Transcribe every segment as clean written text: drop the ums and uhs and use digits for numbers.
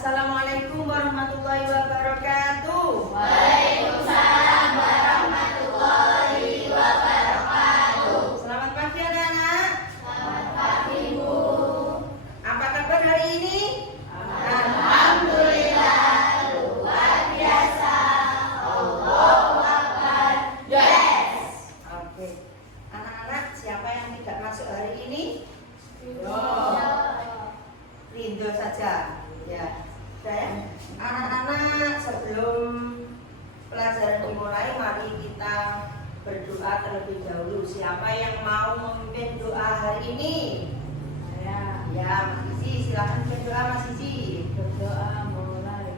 Assalamualaikum warahmatullahi wabarakatuh. Waalaikumsalam warahmatullahi wabarakatuh. Selamat pagi anak-anak. Selamat pagi Bu. Apa kabar hari ini? Alhamdulillah luar biasa. Allahu Akbar. Yes. Oke. Anak-anak, siapa yang tidak masuk hari ini? Rindu saja. Ya. Dan anak-anak, sebelum pelajaran dimulai, mari kita berdoa terlebih dahulu. Siapa yang mau memimpin doa hari ini? Saya Ya, Mas Izi, silakan berdoa Mas Izi. berdoa mulai.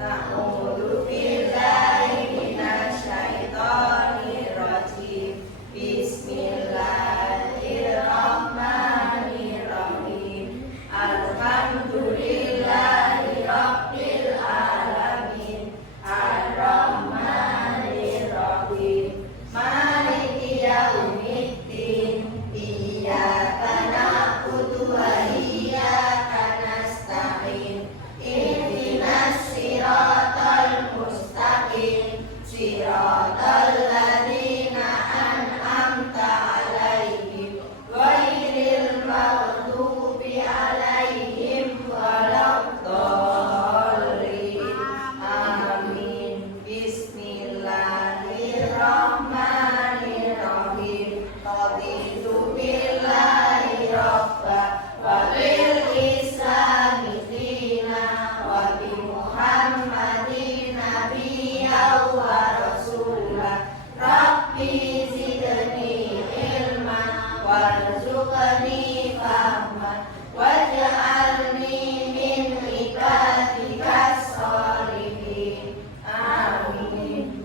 A'udzu billahi minasyaitonir rajim. Bismillahirrahmanirrahim. Alhamdulillahi rabbil alamin. Ar-Rahmanir Rahim. Maliki yaumiddin. Iyyaka na'budu wa iyyaka nasta'in. Ihdinas siratal mustaqim. Siratal ladzina an'amta 'alaihim ghairil maghdubi 'alaihim waladdallin. Amin. Bismillahirrahmanirrahim. Raditu billahi rabba wa bil islami dina wa bi Muhammadin nabiyya wa rasulah. Rabbi zidni ilman warzuqni fahman waj'alni min ibadikas sholihin. Amin.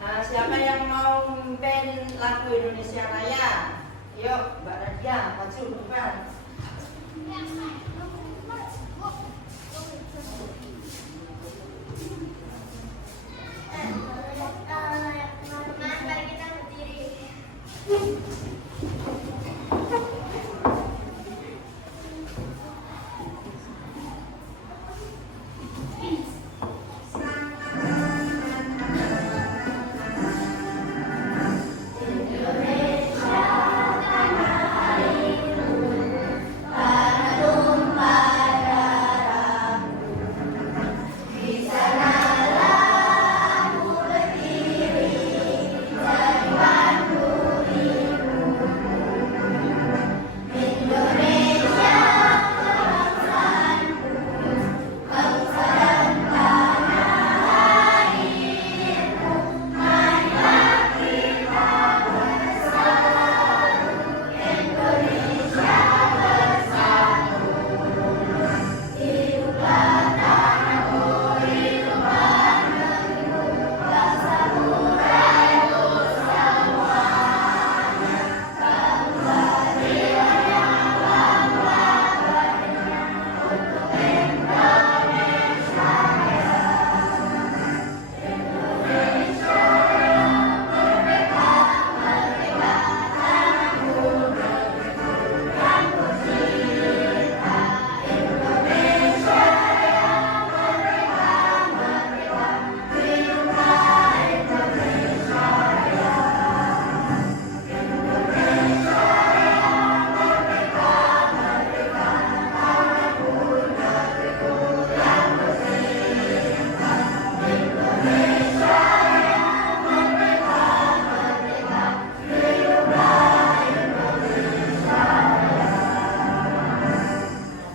Nah, siapa yang mau memimpin lagu Indonesia Raya? Yuk, Mbak Nadia, maju depan. Mari kita berdiri.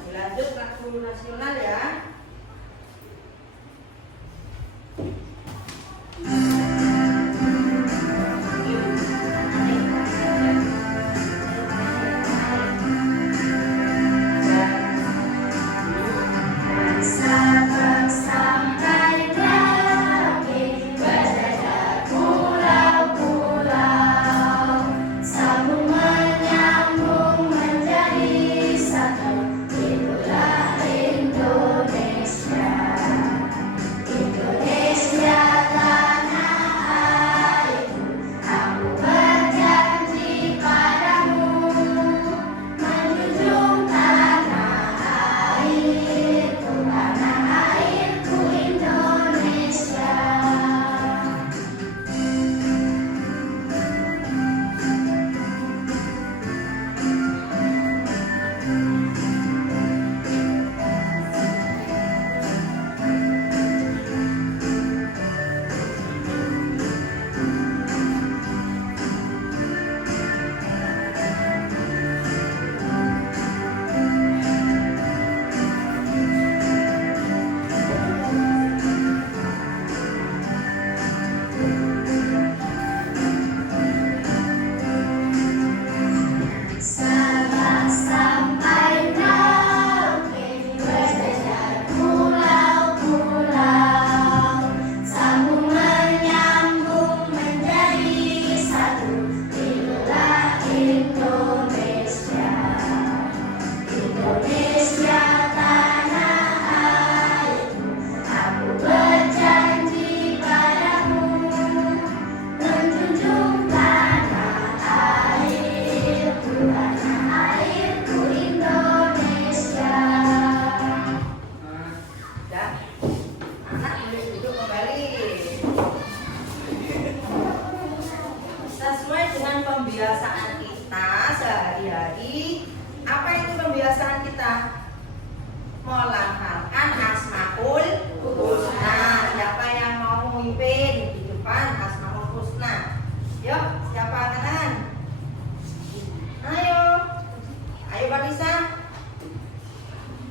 Dilanjut lagu nasional ya. Sampai lagi berjajar pulau-pulau, sambung menyambung menjadi satu. Itulah Indonesia.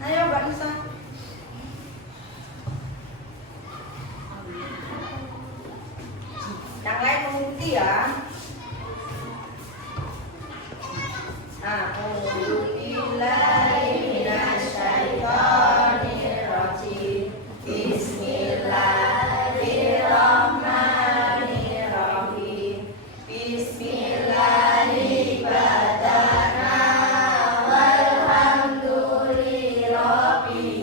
Ayo Mbak Nisa. Yang lain mengikuti ya. A'udzu billahi minasyaitonir rajim. Bismillahirrahmanirrahim. Bismillahirrahmanirrahim. Walhamdulillahirabbil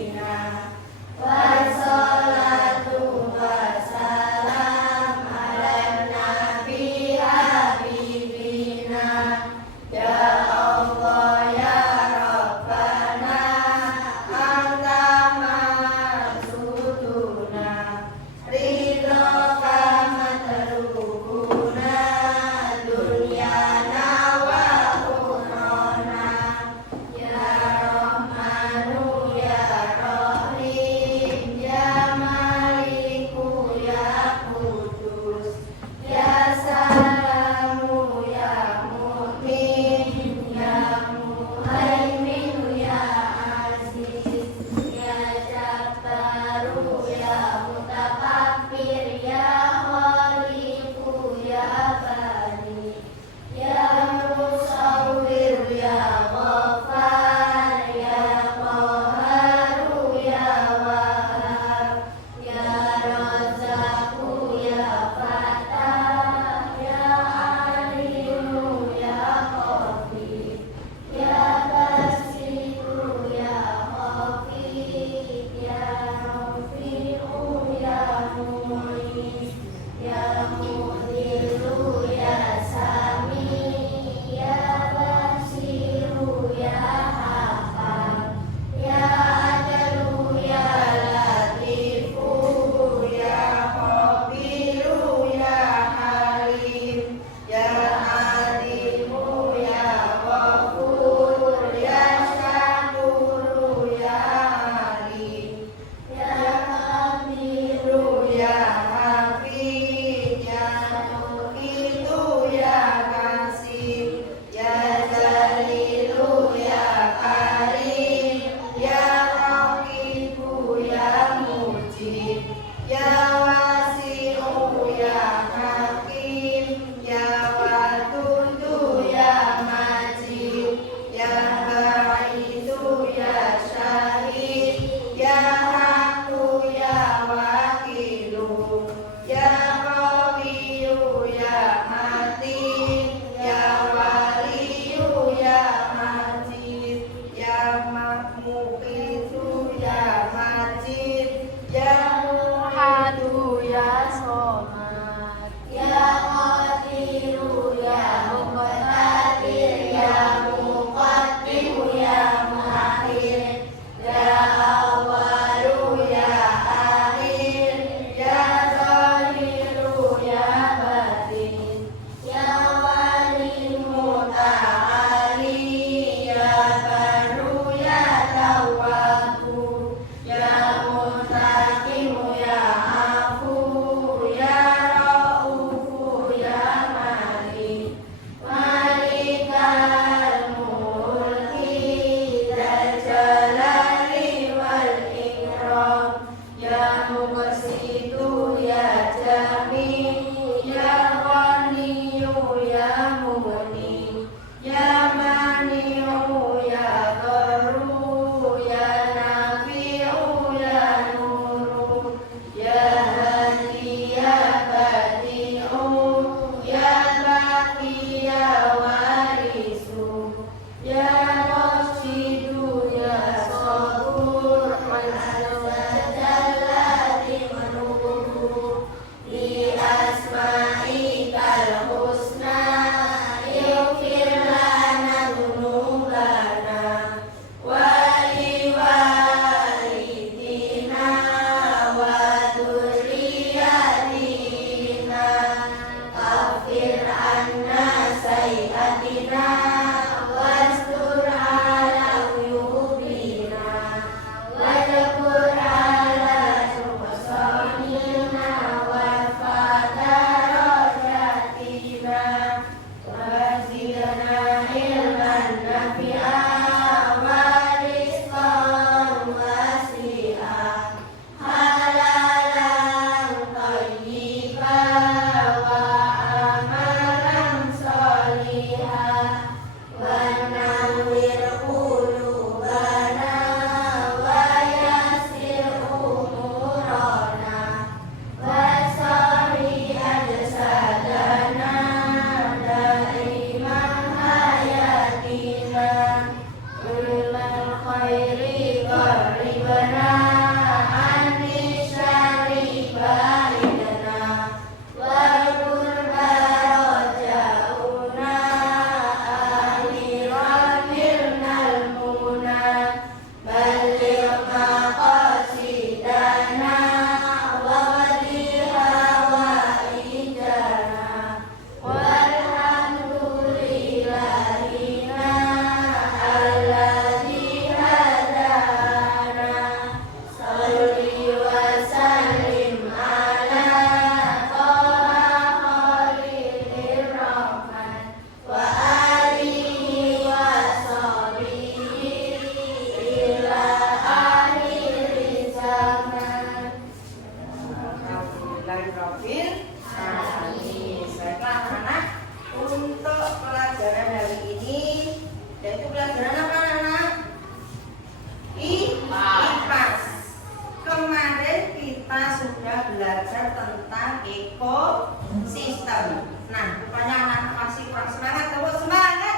belajar tentang ekosistem. Nah, rupanya anak masih kurang semangat. Tepuk semangat.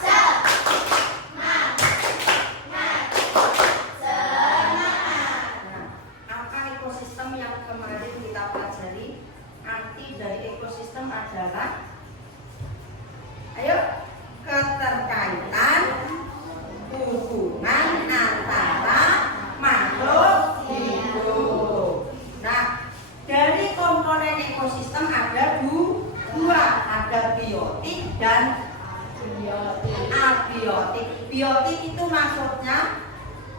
Nah, apa ekosistem yang kemarin kita pelajari? Arti dari ekosistem adalah, ayo, keterkaitan hubungan antara makhluk hidup. Nah, dari komponen ekosistem ada dua, ada biotik dan abiotik. Biotik itu maksudnya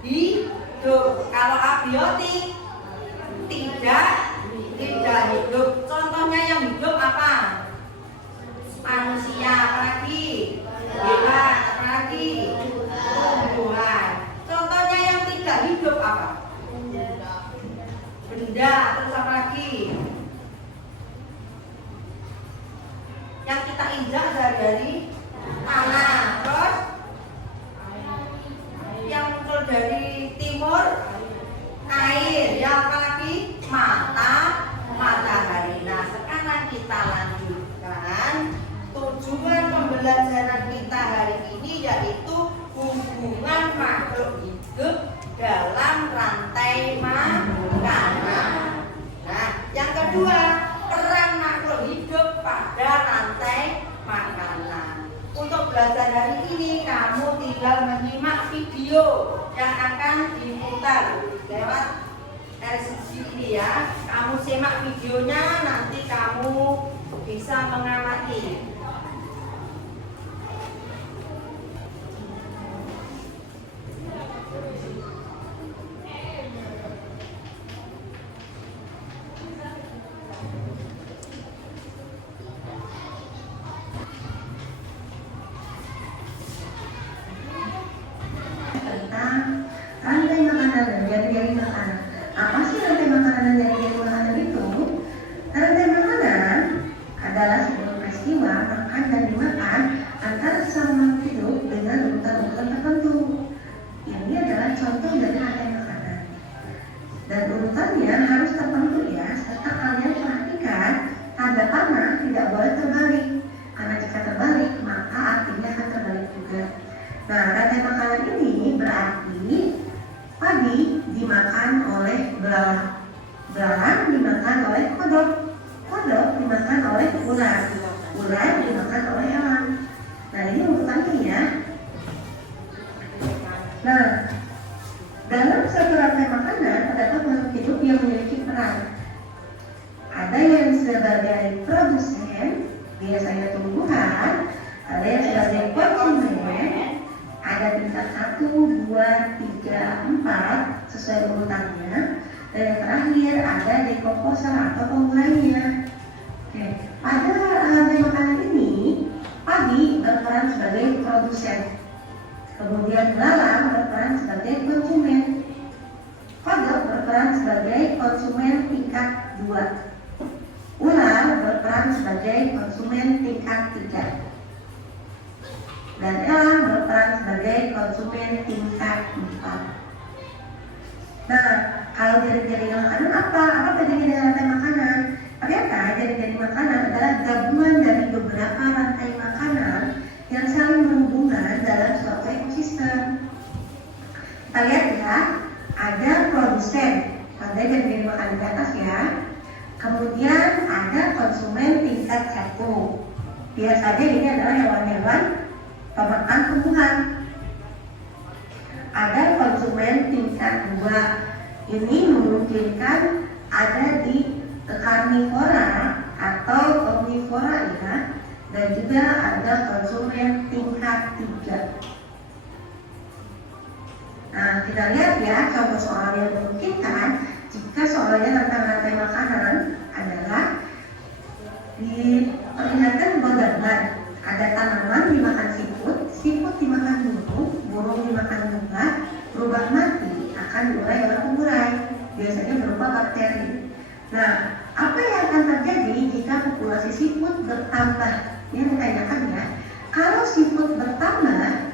hidup. Kalau abiotik tidak hidup. Contohnya yang hidup apa? Manusia, apalagi hewan, apalagi tumbuhan. Contohnya yang tidak hidup apa? Benda, terus apa lagi? Yang kita injak sehari-hari, tanah. Terus yang muncul dari timur, air. Ya, apalagi matahari. Nah, sekarang kita lanjutkan tujuan pembelajaran kita hari ini, yaitu hubungan makhluk hidup dalam rantai makanan. Nah, yang kedua, peran makhluk hidup pada rantai makanan. Untuk belajar hari ini, kamu tinggal menyimak video yang akan diputar lewat LCD ini ya. Kamu simak videonya, nanti kamu bisa mengamati. Tentang rantai makanan dan jari-jari makanan. Apa sih rantai makanan dan jari-jari makanan itu? Rantai makanan adalah sebuah peristiwa makan dan dimakan antara sesama makhluk hidup dengan urutan-urutan tertentu. Ini adalah contoh dari rantai makanan. Dan urutannya harus tertentu ya, serta kalian perhatikan tanda panah tidak boleh terbalik. Karena jika terbalik, maka artinya akan terbalik juga. Nah, rantai makanan ini berarti padi dimakan oleh belalang, belalang dimakan oleh kodok, kodok dimakan oleh ular, ular dimakan oleh elang. Nah, ini urutannya ya. Nah, dalam satu rantai makanan terdapat makhluk hidup yang memiliki peran. Ada yang sebagai produsen, biasanya tumbuhan, ada yang sebagai konsumen. Ada tingkat 1, 2, 3, 4 sesuai urutannya. Dan yang terakhir ada dekomposer atau pengurainya. Oke. Pada rantai makanan ini, padi berperan sebagai produsen. Kemudian belalang berperan sebagai konsumen. Kodok berperan sebagai konsumen tingkat 2. Ular berperan sebagai konsumen tingkat 3. Dan elang berperan sebagai konsumen tingkat 4. Nah, kalau jari-jari makanan apa bedanya dengan rantai makanan? Ternyata jari-jari makanan adalah gabungan dari beberapa rantai makanan yang saling berhubungan dalam suatu ekosistem. Kita lihat ya, ada produsen, pada jari-jari makanan di atas ya. Kemudian ada konsumen tingkat 1. Biasanya ini adalah hewan-hewan pemakan tumbuhan. Ada konsumen tingkat 2. Ini memungkinkan ada di karnivora atau omnivora ya. Dan juga ada konsumen tingkat 3. Nah, kita lihat ya contoh soal yang memungkinkan jika soalnya tentang rantai makanan adalah diperlihatkan gambar. Ada tanaman dimakan siput, siput dimakan burung, burung dimakan bunga, berubah mati akan diurai oleh pengurai, biasanya berupa bakteri. Nah, apa yang akan terjadi jika populasi siput bertambah? Ini ditanyakan ya. Kalau siput bertambah,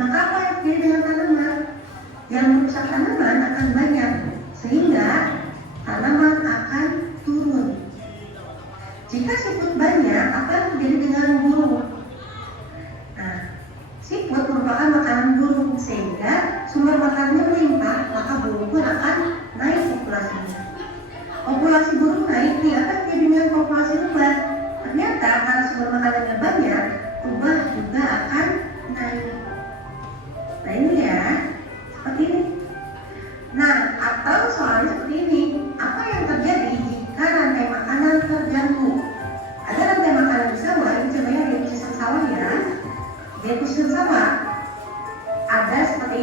maka apa yang terjadi dengan tanaman? Yang merusak tanaman akan banyak, sehingga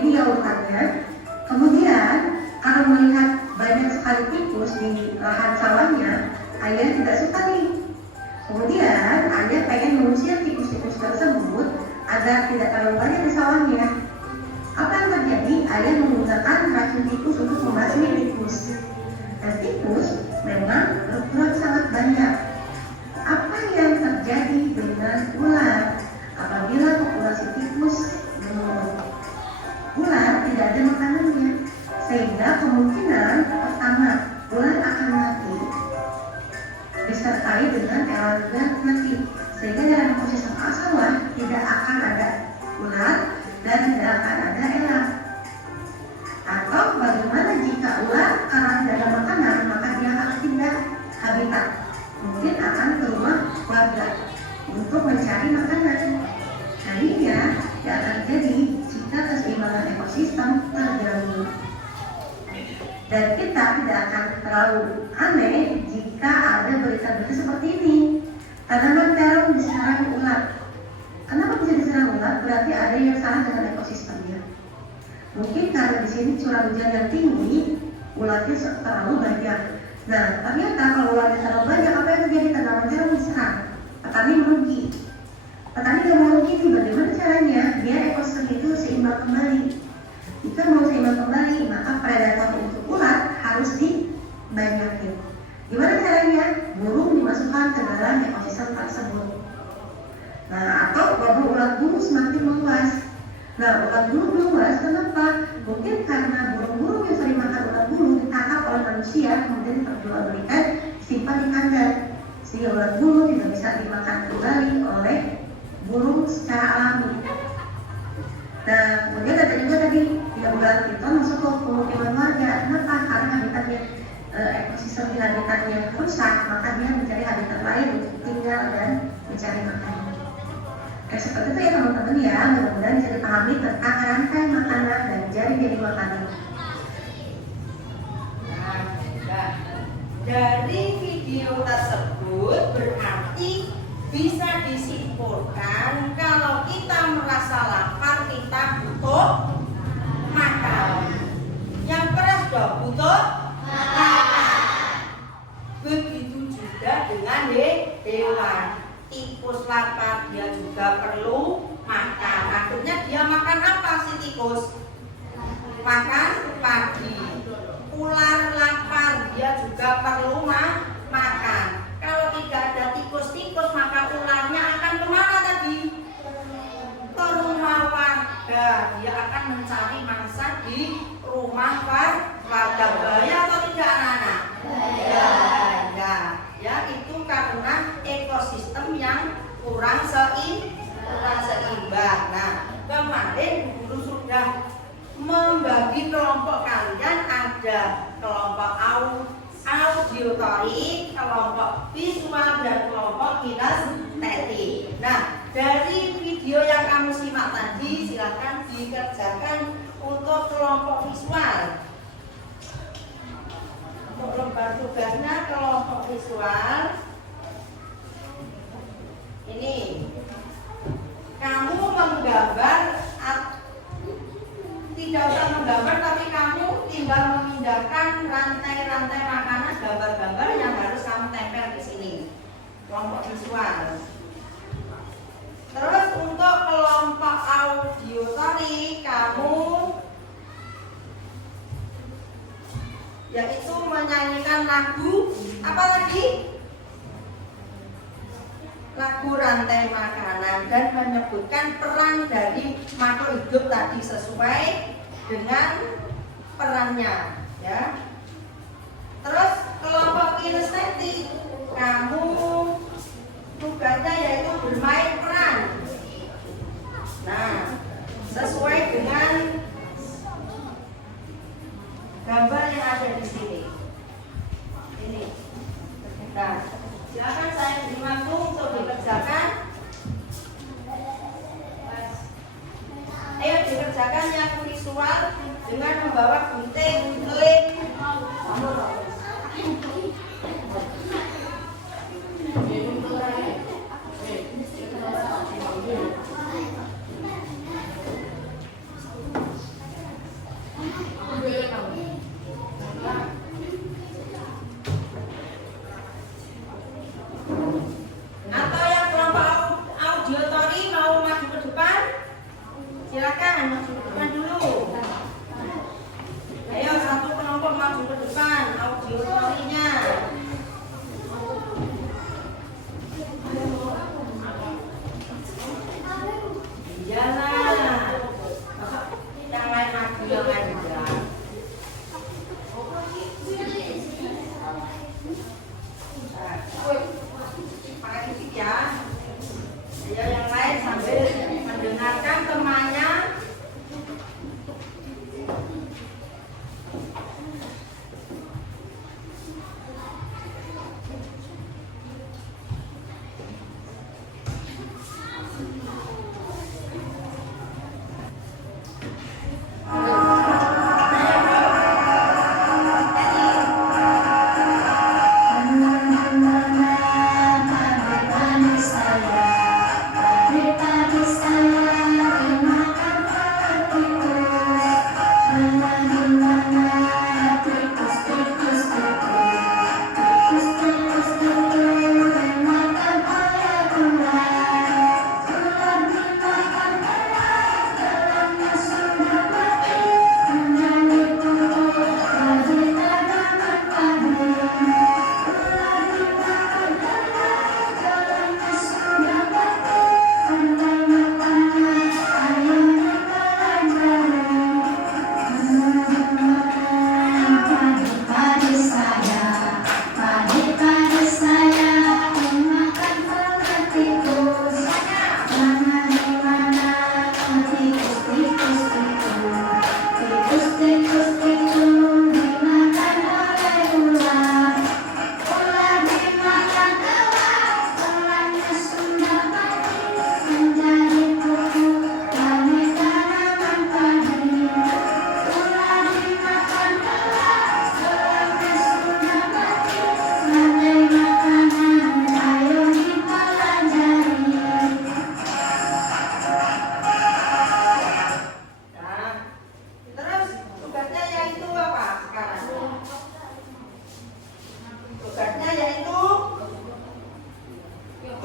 ini ya urutannya. Kemudian karena melihat banyak sekali tikus di lahan sawahnya, ayah tidak suka nih. Kemudian ayah pengen mengusir tikus-tikus tersebut agar tidak terlalu banyak di sawahnya. Apa yang terjadi? Ayah menggunakan racun tikus untuk membasmi tikus. Dan tikus memang berkurang sangat banyak. Apa yang terjadi dengan ular apabila populasi tikus menurun? Ular tidak ada makanannya, sehingga kemungkinan pertama ular akan mati disertai dengan elang juga mati, sehingga dalam ekosistem sawah tidak akan ada ular dan tidak akan ada elang. Atau bagaimana jika ular karena tidak ada makanan maka dia akan pindah habitat, mungkin akan ke rumah warga untuk mencari makanan. Nah ini ya yang akan terjadi jika keseimbangan ekosistem terganggu. Dan kita tidak akan terlalu aneh jika ada berita-berita seperti ini. Tanaman terong diserang ular. Kenapa bisa diserang ular? Berarti ada yang salah dengan ekosistemnya. Mungkin karena di sini curah hujan yang tinggi, ularnya terlalu banyak. Nah, ternyata kalau ularnya terlalu banyak, apa yang terjadi? Tanaman terong diserang. Petani merugi. Petani yang merugi itu bagaimana caranya? Biar ekosistem itu seimbang kembali. Jika mau seimbang kembali, maka predator untuk ular harus dibanyakin. Gimana caranya? Burung dimasukkan ke dalam ekosistem tersebut. Nah, atau wabah ulat bulu semakin meluas. Nah, ulat bulu meluas kenapa? Mungkin karena burung-burung yang sering makan ulat bulu ditangkap oleh manusia, kemudian diperjualbelikan, disimpan di kandang, sehingga ulat bulu tidak bisa dimakan kembali oleh burung secara alami. Nah, kemudian ada juga tadi ular piton masuk ke pemukiman warga. Kenapa? Karena habitatnya ekosistem di habitatnya rusak, maka dia mencari habitat lain untuk tinggal dan mencari makanan. Seperti itu ya teman-teman ya, mudah-mudahan bisa dipahami tentang rantai makanan dan jari-jari makanan. Nah, dari video tersebut berarti bisa disimpulkan kalau kita merasa lapar kita butuh makan. Yang keras dong butuh makan. Begitu juga dengan hewan. Tikus lapar dia juga perlu makan. Akhirnya dia makan apa si tikus? Makan pagi. Ular lapar dia juga perlu makan. Kalau tidak ada tikus-tikus maka ularnya akan kemana tadi? Ke rumah warga. Dia akan mencari mangsa di rumah warga. Bahaya atau tidak anak-anak? Bahaya. Ya itu karena ekosistem yang kurang seimbang. Nah kemarin guru sudah membagi kelompok kalian, ada kelompok auditorik, kelompok visual dan kelompok kinestetik. Nah dari video yang kamu simak tadi silakan dikerjakan untuk kelompok visual. Untuk lembar tugasnya kelompok visual ini kamu menggambar, tidak usah menggambar tapi kamu tinggal memindahkan rantai-rantai makanan, gambar-gambar yang harus kamu tempel di sini. Kelompok visual. Terus untuk kelompok auditory kamu yaitu menyanyikan lagu apa lagi? Lagu rantai makanan dan menyebutkan peran dari makhluk hidup tadi sesuai dengan perannya ya. Terus kelompok kinestetik kamu tugasnya yaitu bermain peran. Nah, sesuai dengan gambar yang ada di sini. Ini. Nah, silakan saya beri waktu untuk dikerjakan. Ayo dikerjakan yang visual dengan membawa gunting, lem. bilang aja. Pakai musik ya. Ayo yang lain sambil mendengarkan temannya.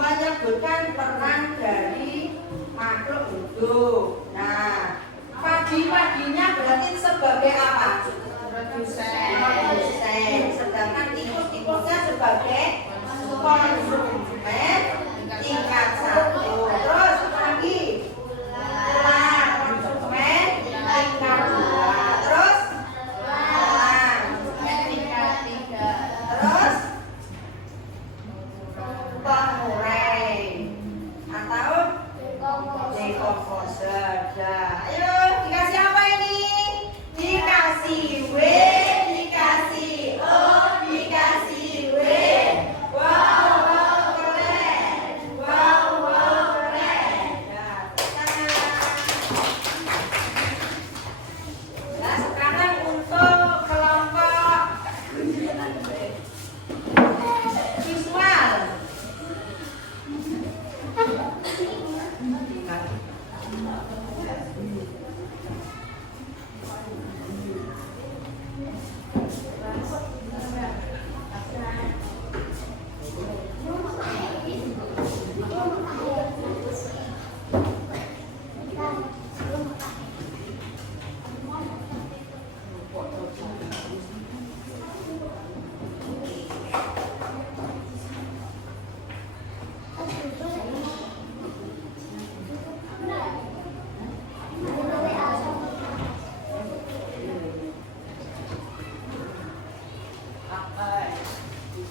Menyebutkan peran dari makhluk hidup. Nah, padi-padinya berarti sebagai apa? Produsen. Sedangkan tikus-tikusnya sebagai konsumen tingkat 1. Terus apa lagi? Ular konsumen tingkat 2. Terus ular tingkat 3. Terus pengurai atau decomposer. Ayo dikasih apa ini? Dikasih W, dikasih O, dikasih W. Wow, wow keren. Wow, wow keren. Nah, sekarang untuk kelompok visual.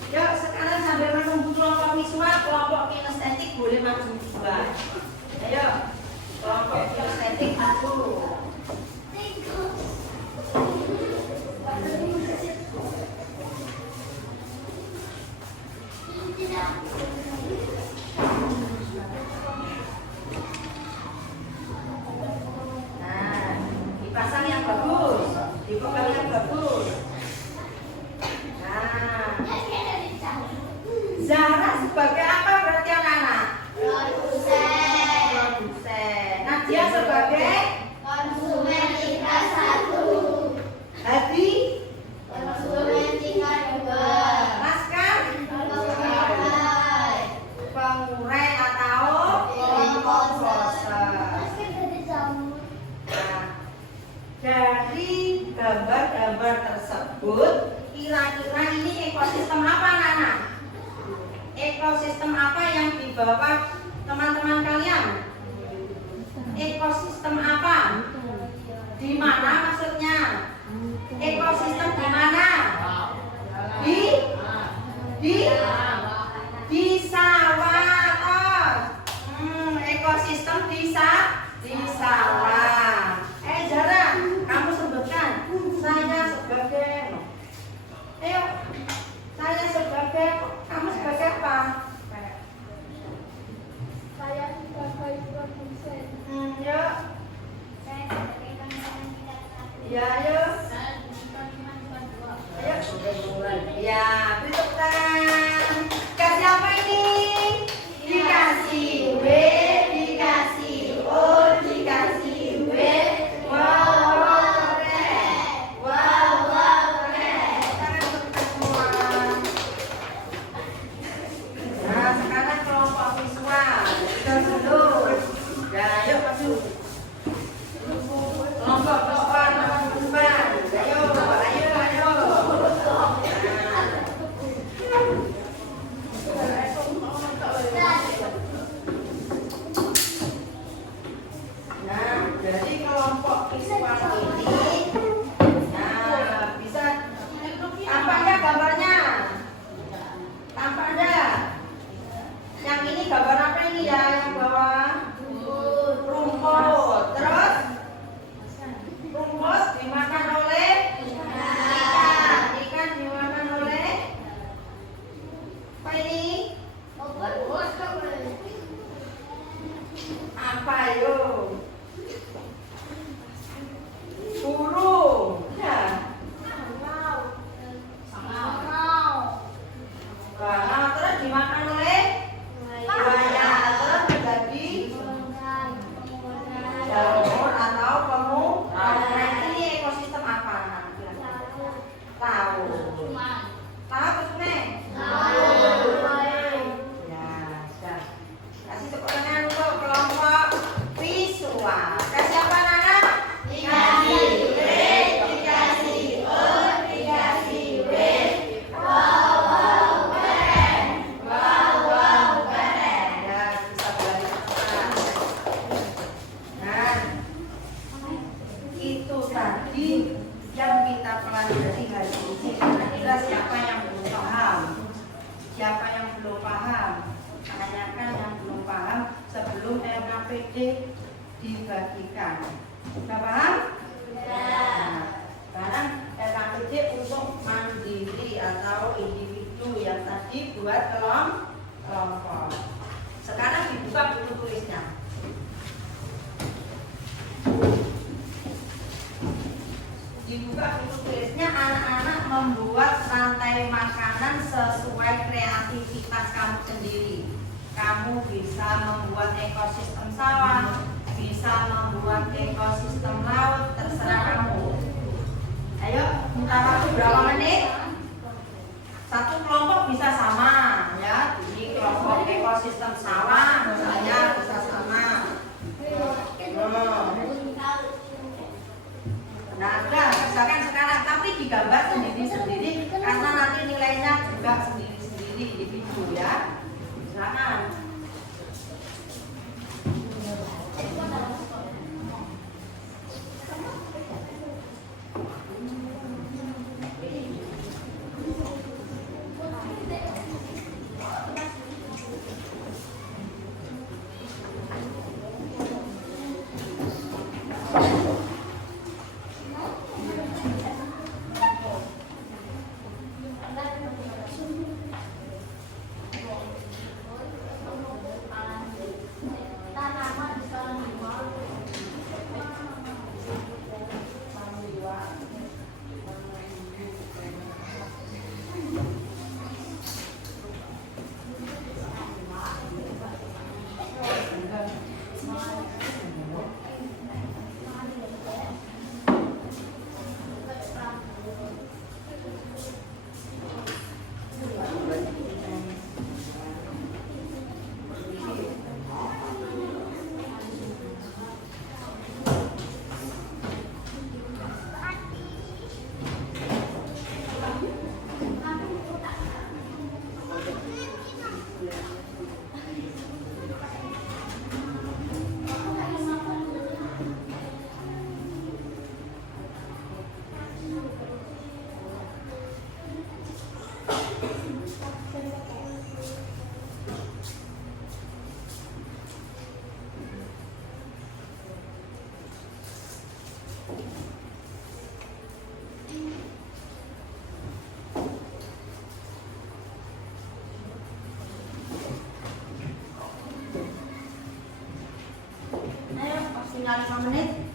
Yuk sekarang sambil menunggu kelompok visual, kelompok kinestetik boleh maju duluan. Ayo, kelompok kinestetik maju. Nah, dipasang yang bagus, dipegang yang bagus. Nah, Zara sebagai apa berarti anak-anak? Produsen. Nadia sebagai konsumen tingkat 1. Hadi, Konsumen tingkat 2. Laskar, pengurai atau komposer. Nah, dari gambar-gambar tersebut, kira-kira ini ekosistem apa anak-anak? Ekosistem apa yang di bawah teman-teman kalian? Ekosistem apa? Di mana maksudnya? Ekosistem di mana? Di sawah. Ekosistem di sawah. Zara, kamu sebutkan. Saya sebagai. Ayo, saya sebagai. Kamu sebagai apa? Saya sebagai produsen. Yuk. Saya sebagai kameramen tingkat 1. Ya, yuk. Saya sebagai tingkat 2. Ayo, sudah mulai. Ya, beri tepuk tangan. Kasih apa ini? Dikasih W, dikasih O, dikasih W. Wow, keren. Wow, keren. Sekarang kita semua. Nah, sekarang kelompok visual. Kita dulu. Ya, yuk masuk. Kelompok visual, kelompok visual. Ayo, ayo, ayo. Nah, jadi kelompok visual ini, nah bisa tampak nggak gambarnya? Tampak nggak? Yang ini gambar apa ini ya? Yang bawah rumput. Terus rumput dimakan oleh ikan. Ikan dimakan oleh apa ini? Apa yuk? Burung. Ya. Nah, terus dimakan oleh buaya. Terus menjadi jamur atau Nah, ini ekosistem apa? Tahu. Tahu terus nih? Ya, sudah. Kasih tepuk tangan untuk kelompok visual. Kasih apa Nana? Dikasih W, dikasih O, dikasih W. Wow, keren. Wow, keren. Ya, bisa belajar cepat. Nah, itu tadi yang kita pelajari hari ini. Kira-kira siapa yang belum paham? Siapa yang belum paham? Tanyakan yang belum paham sebelum RKPD dibagikan. Sudah paham? Nah, sekarang RKPD untuk mandiri atau individu yang tadi buat kelompok. Sekarang dibuka buku tulisnya. Dibuka buku tulisnya, anak-anak membuat rantai makanan sesuai kreativitas kamu sendiri. Kamu bisa membuat ekosistem sawah, bisa membuat ekosistem laut, terserah kamu. Ayo, minta waktu berapa menit? Satu kelompok bisa sama, ya. Jadi kelompok ekosistem sawah, misalnya bisa sama. Nah, udah kerjakan sekarang, tapi digambar sendiri-sendiri karena nanti nilainya juga sendiri-sendiri individu ya. Silakan. tinggal 5 menit.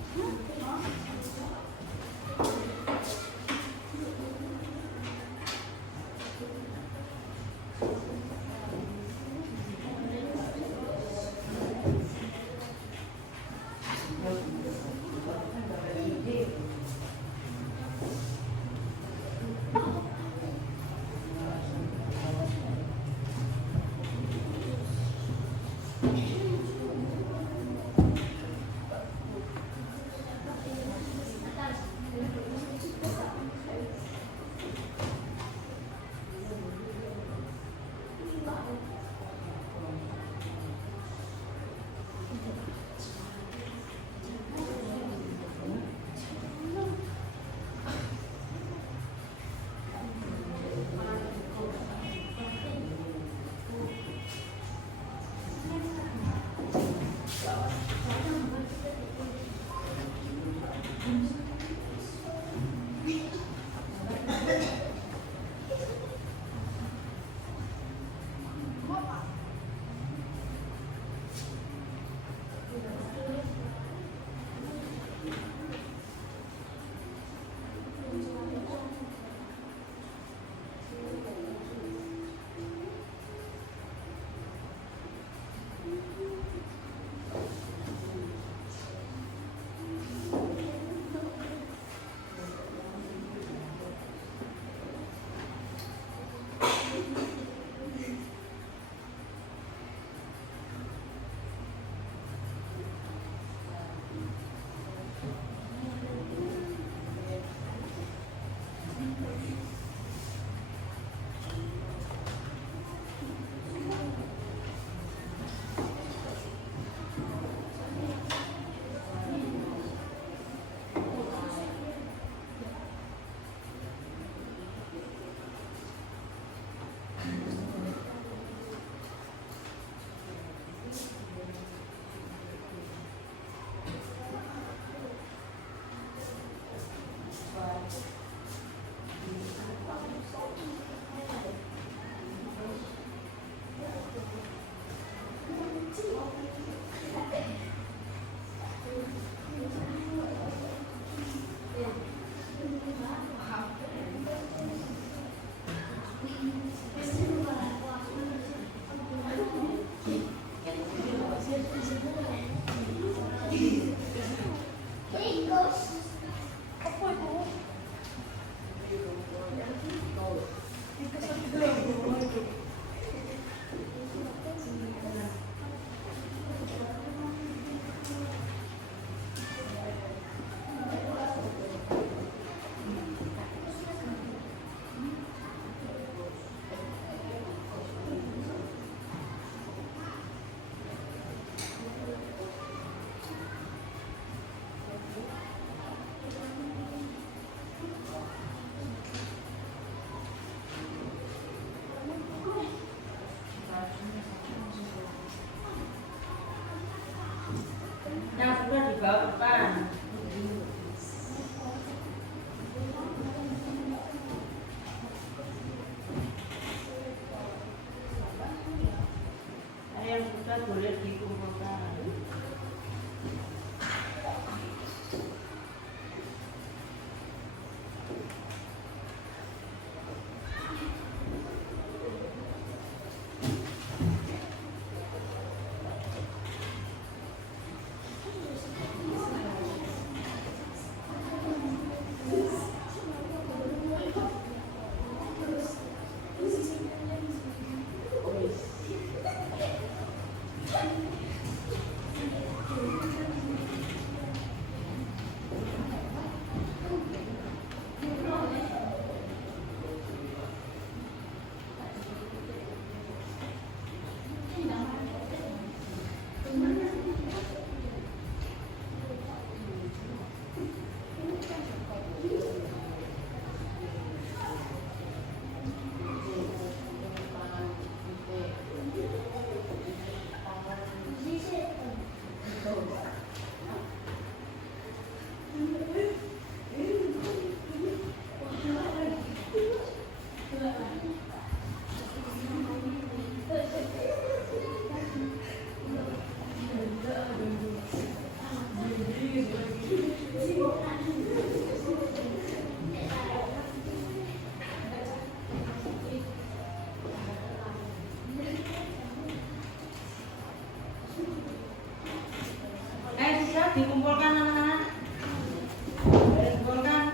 dikumpulkan anak-anak. Dikumpulkan.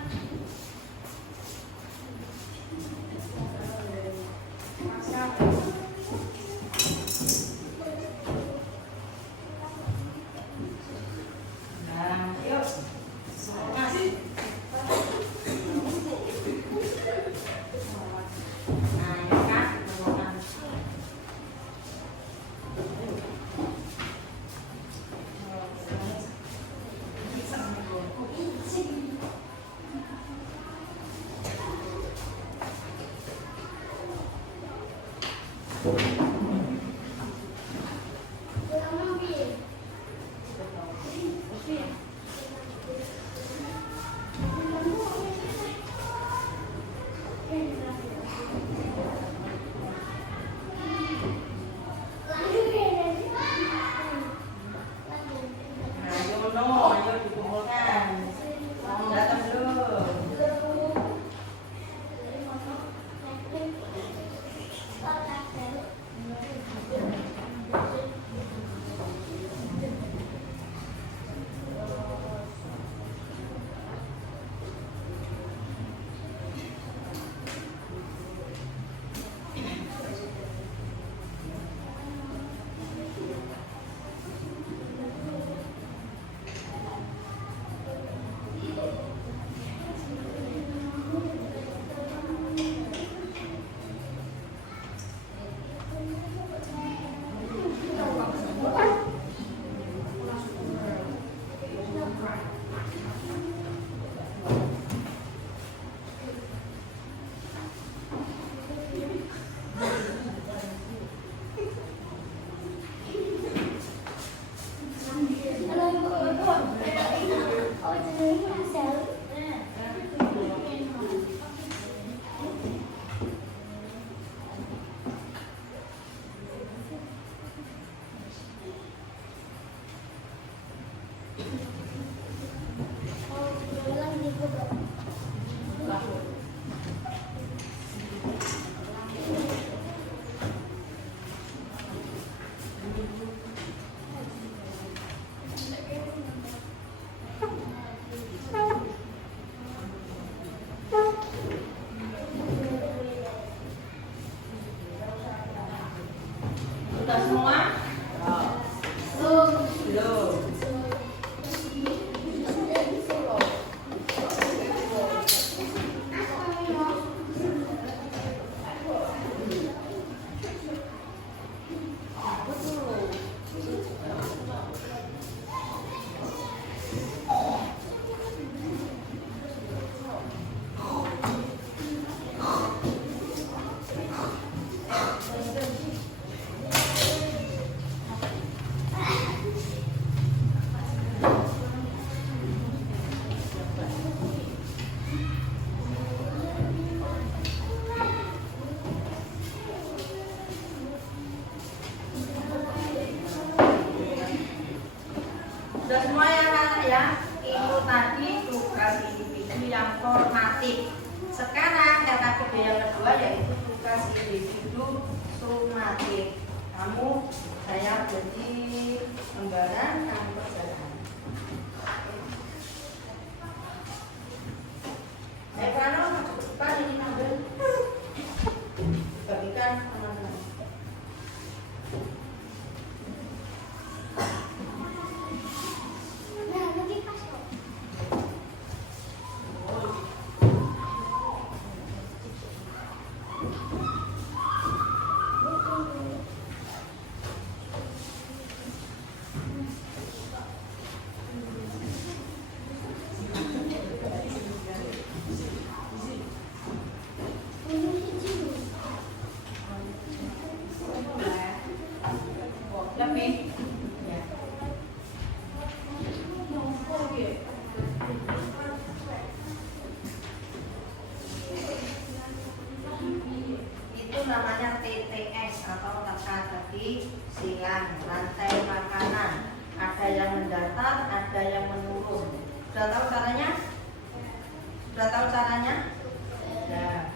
Nah, yuk. Masih. Nah, yuk kan, kumpulkan. Nah, Yono, ayo dikumpulkan. Datang dulu. Sudah semua? Belum. Sudah semua ya anak ya. Itu tadi tugas individu yang formatif. Sekarang LKPD yang kedua yaitu tugas individu sumatif. Kamu saya beri lembaran, kamu kerjakan. Ekrano masuk ke depan ini ambil. Bagikan teman-teman. Lebih. Ya. Itu namanya TTS atau teka-teki silang, rantai makanan. Ada yang mendatar, ada yang menurun. Sudah tahu caranya? Sudah tahu caranya? Ya.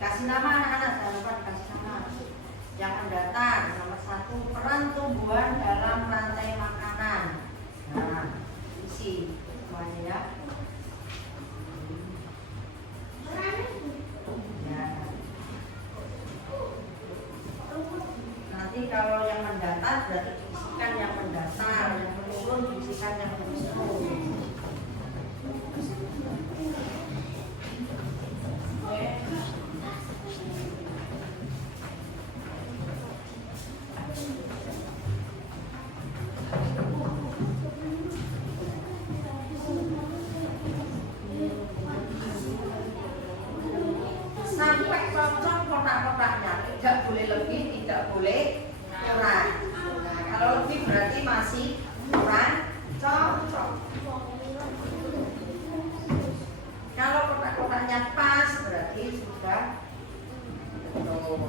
Kasih nama anak-anak, jangan lupa kasih nama. Yang mendatar, nomor 1, peran tumbuhan dalam rantai makanan. Nah, isi semuanya ya. Ya. Nanti kalau yang mendatar berarti diisikan yang mendatar, yang menurun diisikan yang menurun. Sampai cocok kotak-kotaknya, tidak boleh lebih, tidak boleh kurang. Nah, kalau lebih berarti masih kurang cocok. Kalau kotak-kotaknya pas berarti sudah betul.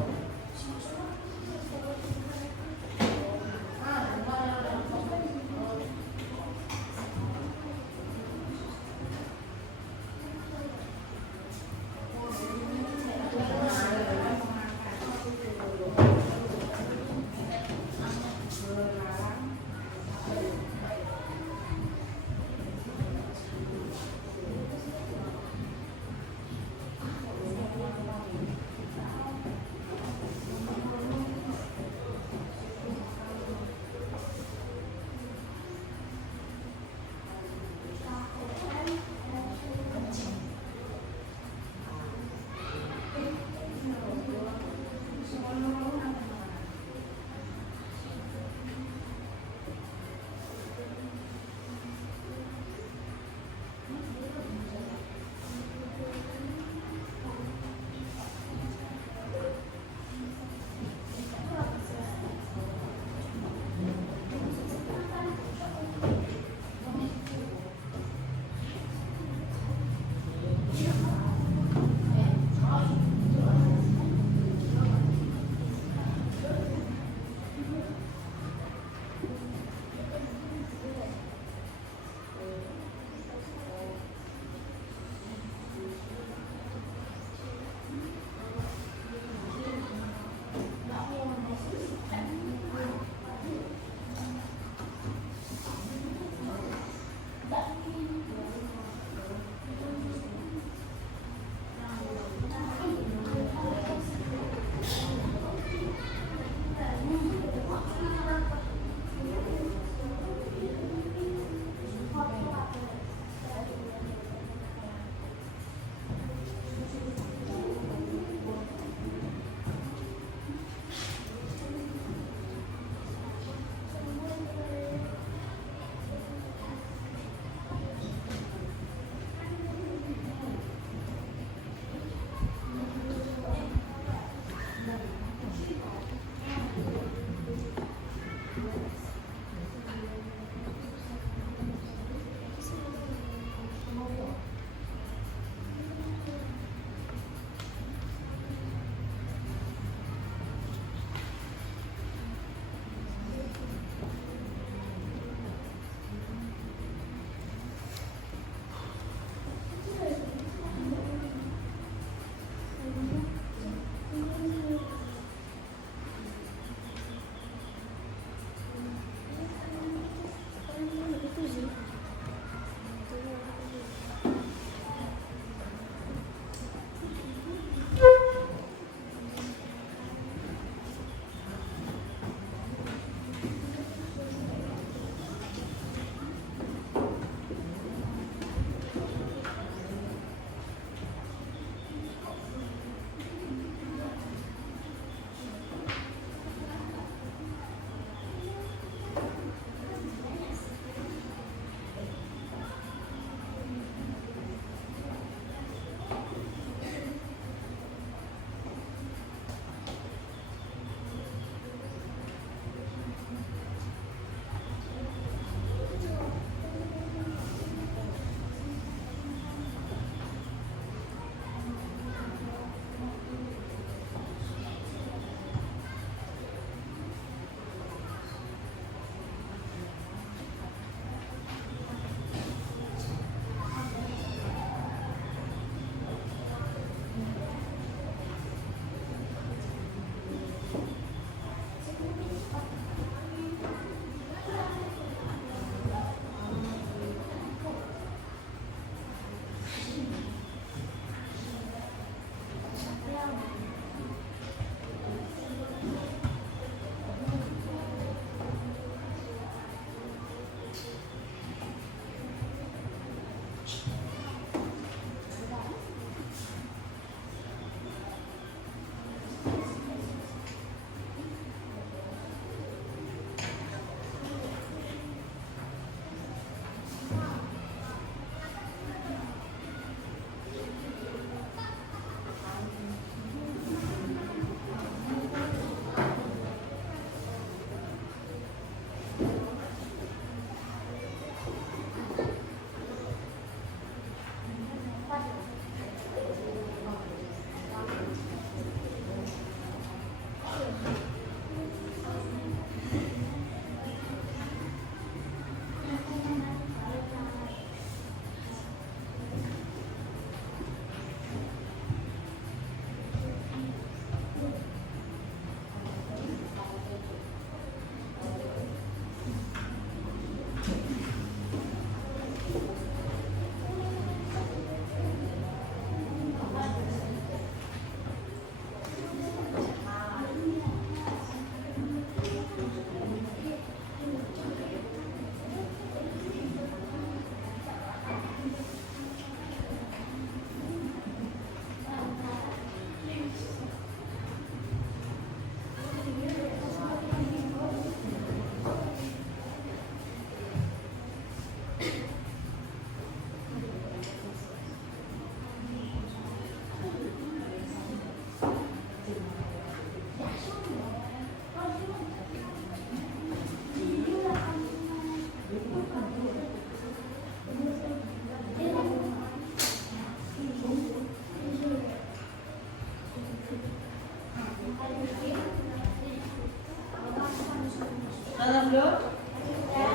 belum?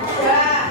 Sudah.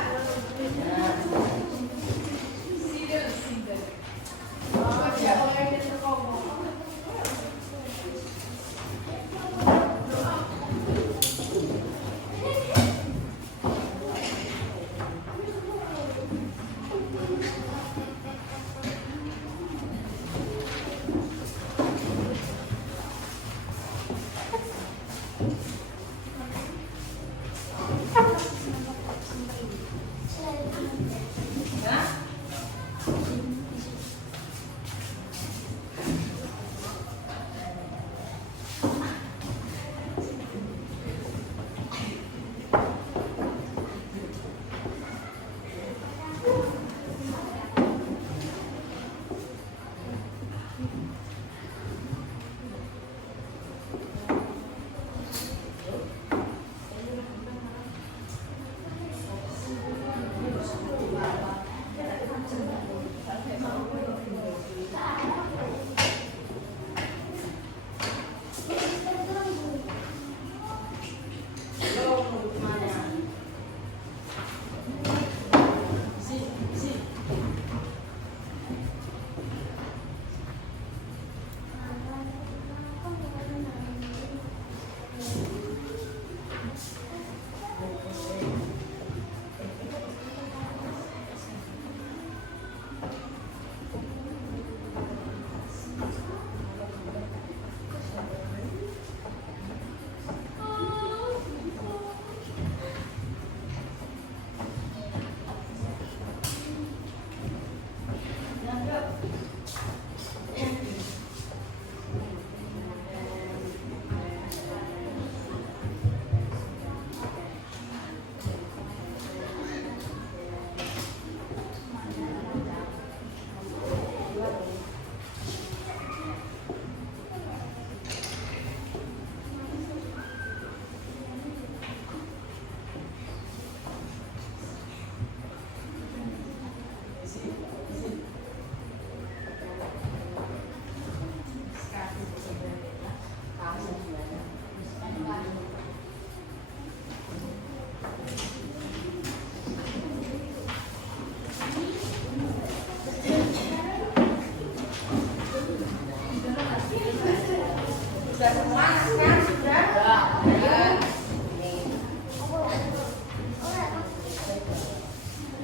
Sudah semua kan? Sudah?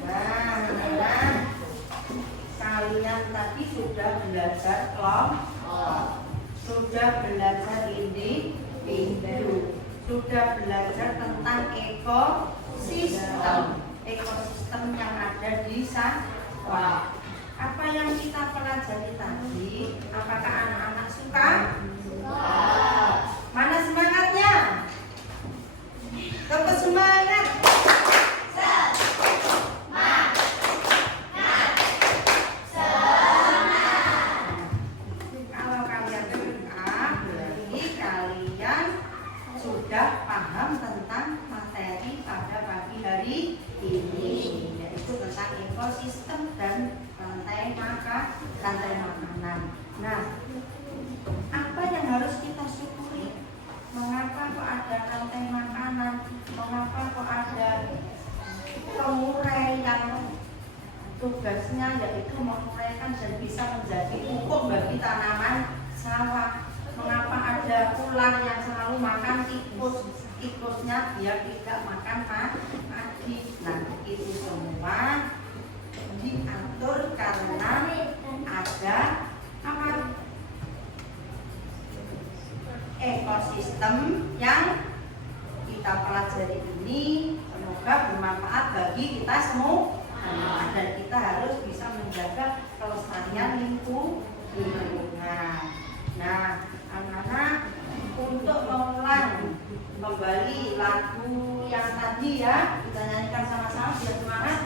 Nah, kalian tadi sudah belajar kelompok, sudah belajar individu, sudah belajar tentang ekosistem yang ada di sana. Apa yang kita pelajari tadi? Apakah anak-anak suka? Mana semangatnya? Tetap semangat. Kalau kalian suka, berarti kalian sudah paham tentang materi pada pagi hari ini, yaitu tentang ekosistem dan rantai makanan. Nah, apa yang harus kita syukuri? Mengapa kok ada rantai makanan? Mengapa kok ada pengurai yang tugasnya yaitu menguraikan dan bisa menjadi pupuk bagi tanaman sawah? Mengapa ada ular yang selalu makan tikusnya biar tidak makan padi? Nah, itu semua diatur karena ada apa? Ekosistem yang kita pelajari ini semoga bermanfaat bagi kita semua, dan kita harus bisa menjaga kelestarian lingkungan. Nah, anak-anak, untuk mengulang kembali lagu yang tadi ya, kita nyanyikan sama-sama biar semangat.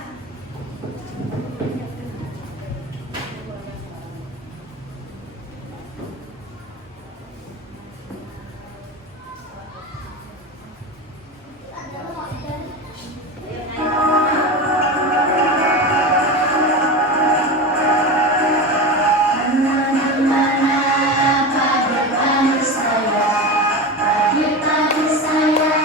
Saya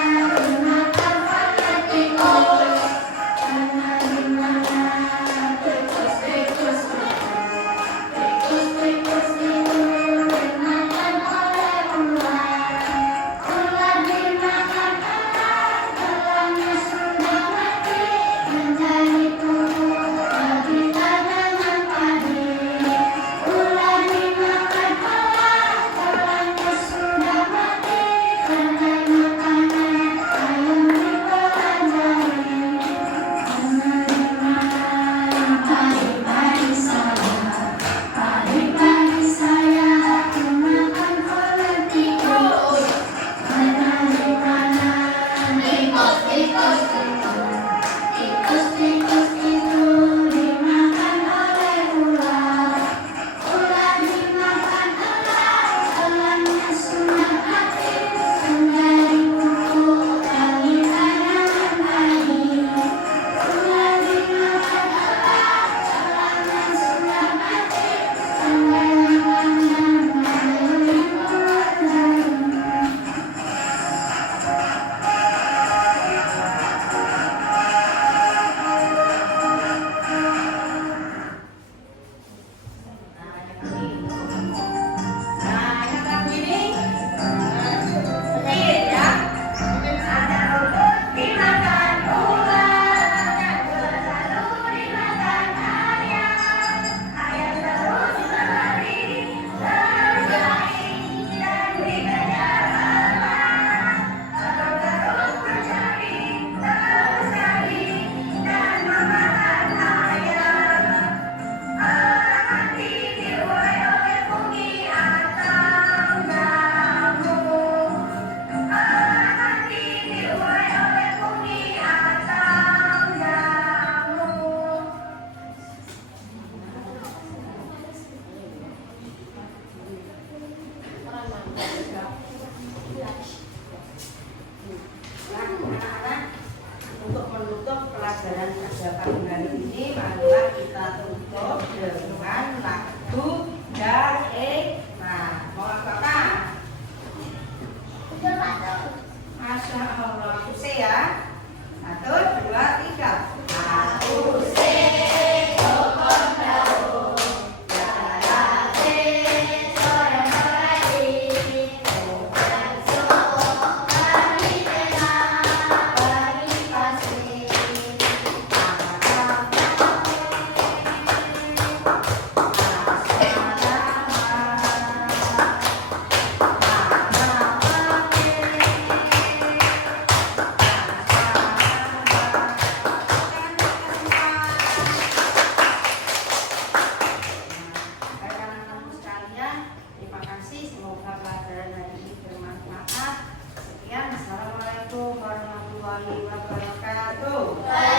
Nah, anak-anak, untuk menutup pelajaran pada pagi hari ini, marilah kita tutup dengan lagu dari mau apa? Masya Allah, aku ya. 1, 2, 3. Aku Assalamualaikum warahmatullahi wabarakatuh.